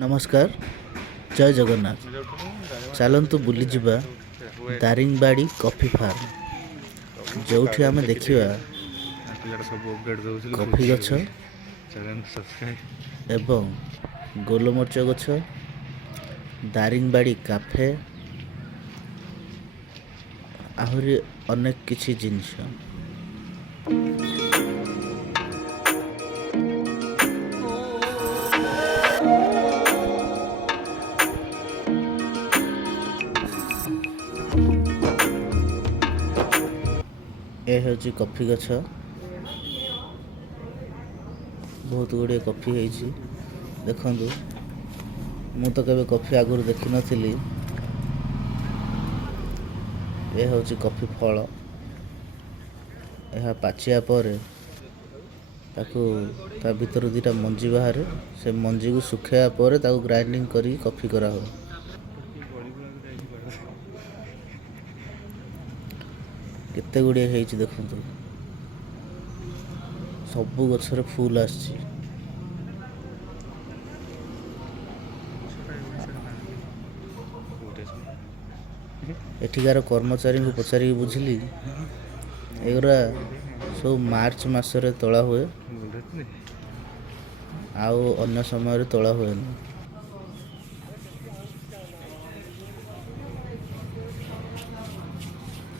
नमस्कार जय जगन्नाथ चलतु बुलीजा दारिंगबाड़ी कॉफी फार्म जो आम देखा कॉफी गछ एवं गोलमरीच गछ दारिंगबाड़ी काफे आहरी अनेक किछि जिनिष ए हूँ कॉफी गछ बहुत गुड़े कॉफी है देखु मु तो केवे कॉफी आगुरी देखी नी ए हूँ कॉफी फल यह पाचिया पर ताकू ता भीतर दुटा मंजी बाहर से मंजी को सुखाया पर ताकू ग्राइंडिंग करी कॉफी करा हो केते गुड़िया है देखु सबू गछरे फूल आसी एठिकार कर्मचारी को पचारि बुझिली एगुरा सब मार्च मासरे तोला हुए आउ अन्य समय तोला हुए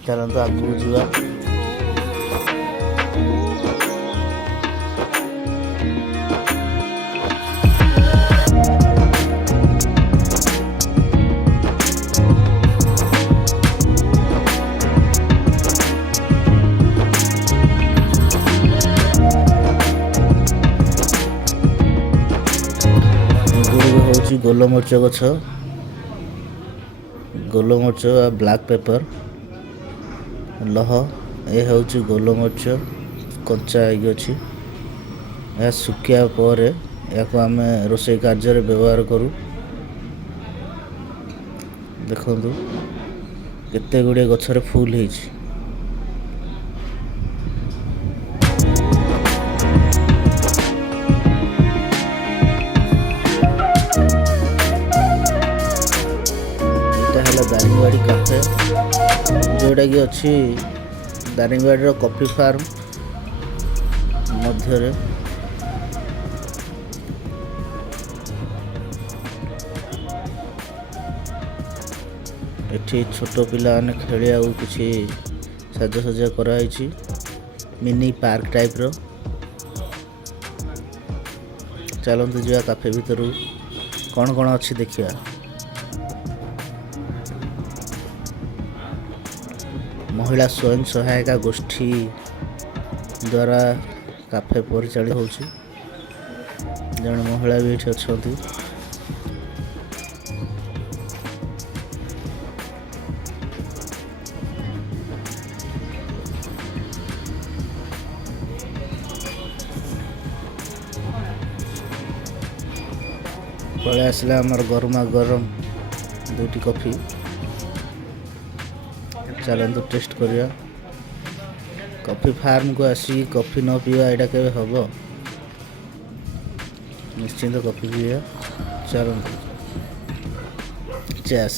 चलते आगू जावा हूँ गोलमरीच गछ गोलमरीच ब्लैक पेपर लह ए हूँ गोलमरीच कंचा अच्छी यह सुखिया पर या आम रोषे कार्य व्यवहार करूँ देखु केते गुड़े गछरे फूल है दारिंगबाड़ी काफे जोटा कि अच्छी दारिंगबाड़ी कॉफी फार्म मध्य एठी छोट पिला ने खेलिया किसी साजसज्जा कराई मिनी पार्क टाइप रो चलते जा काफे भीतर कौन कौन अच्छी देखिया महिला स्वयं सहायता गोष्ठी द्वारा काफे परिचालित होची जन महिला भी ये अच्छा पड़े आसला आमर गरमा गरम दुटी कॉफी चलते टेस्ट करिया कॉफी फार्म को आसी कॉफी न पीवा यहाँ के हम निश्चिंत कॉफी पीवा चलते चेस।